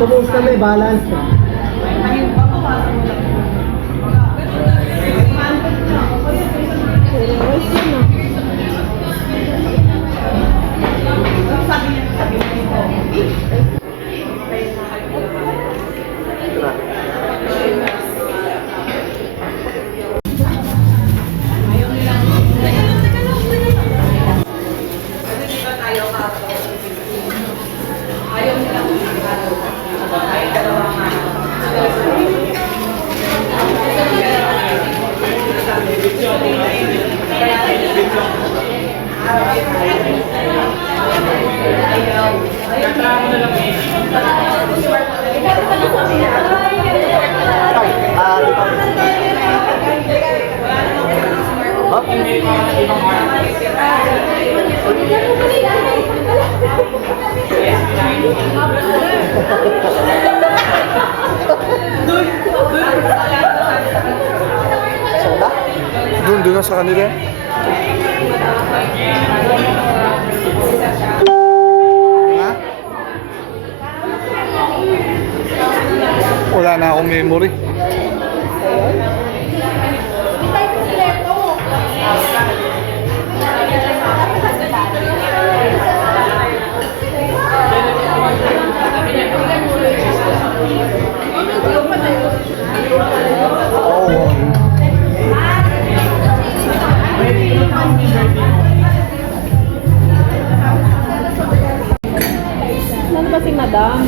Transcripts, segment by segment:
Tumuos kami, balance. Doon na sa kanila. Ha? Wala na akong memory. Ano ba si Madam?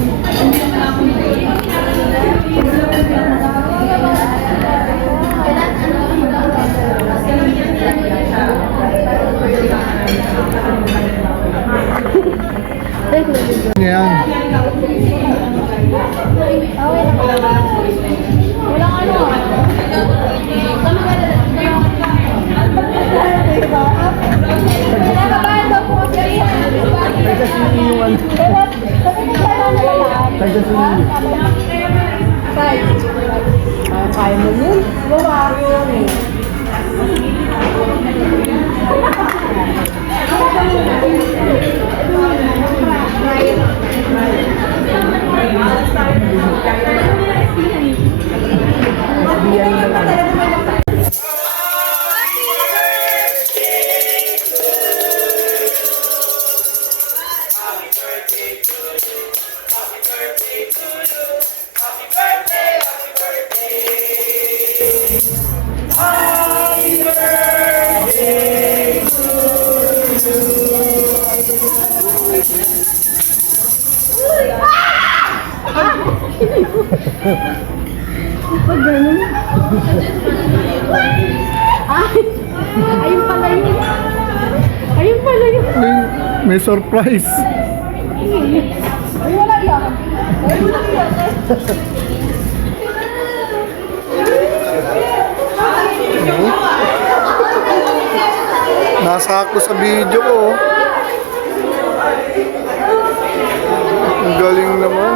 Yan. Walang ano. Nakabahan daw po kasi. Nagkasiniwan. Nagkasiniwan. Kaya mo yun? Bawa yun eh. Pag ganun. Ayun pala yun. Ayun pala yun. May surprise. Ay, wala yan. Ay, wala yan. Nasa ako sa video ko. Ang galing naman.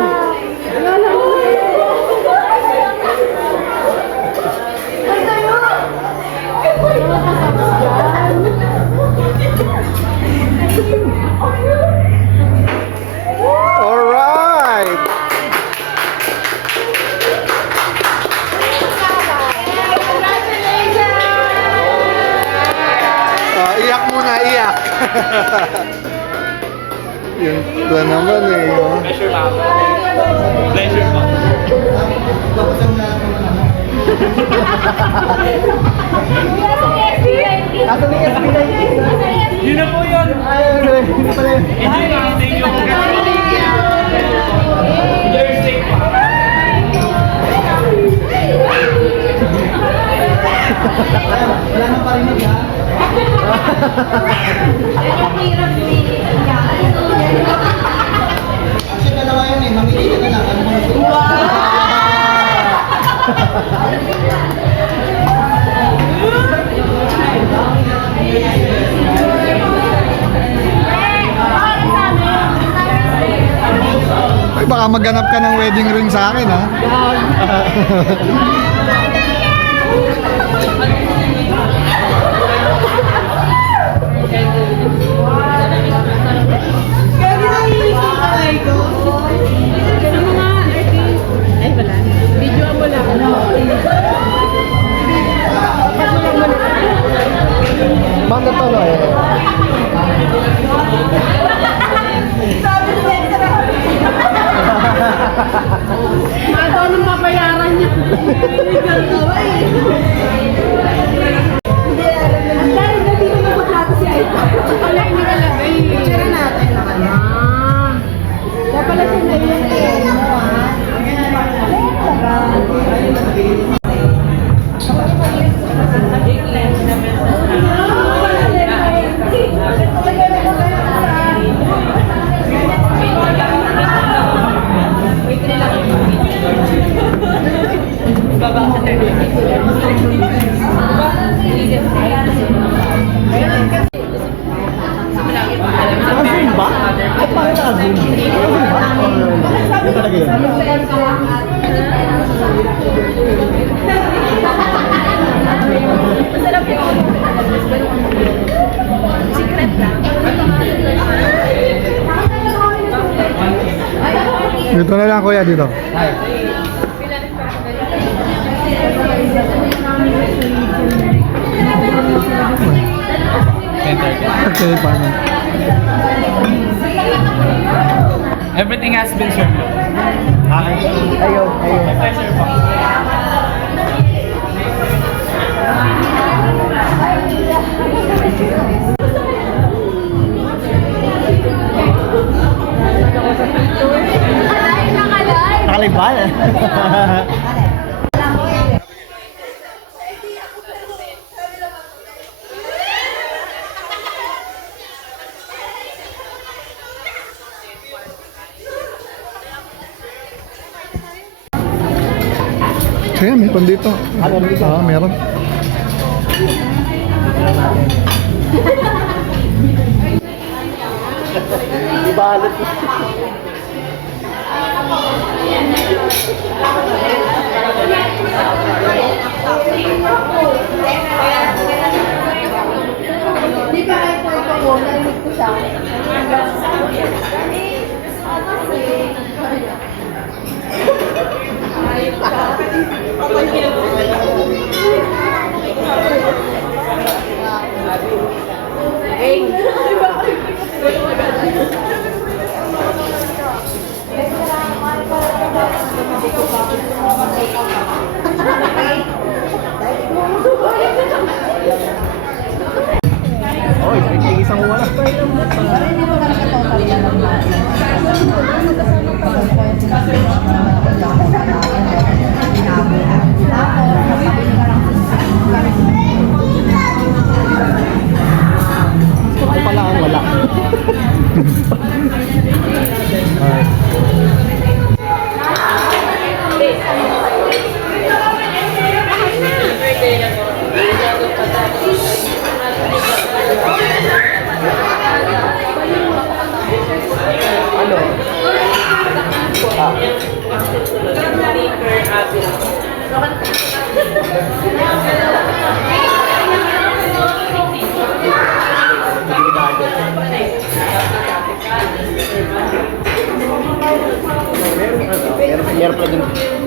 Alright! Iyak muna, iyak! Yun ba naman eh. Oh. Pleasure lang. Pleasure po. Yun na po yun. Hindi na Thursday pa. Wala nang parinig ha? Actually, dalawa yun eh. Mamili ka na lang. Ano mo gusto? Wow! baka maghanap ka ng wedding ring sa akin, ha? Kaya nanginig yung kamay ko. Ano nga, ay wala. Video mo lang. Manda to, no? Ano nung papayaran niya? Ang dahil na dito na maglato si Aita. Wala yung nakalagay. Picture natin naman. Kaya pala siya na yun. Zoom ba? Ay, parang naka-zoom. Zoom ba? Ano talaga yun? Dito na lang, kuya, dito. Ay. Okay, paano? Everything has been served. Ayun. Pleasure po. Nakalibal. Kaya, may pan dito. Meron dito? Oo, meron. Balot. Di ba kayo po ito po? Narinig ko siya. Oy, may isang wala. Ako pala ang wala. Ano? Meron pala dun.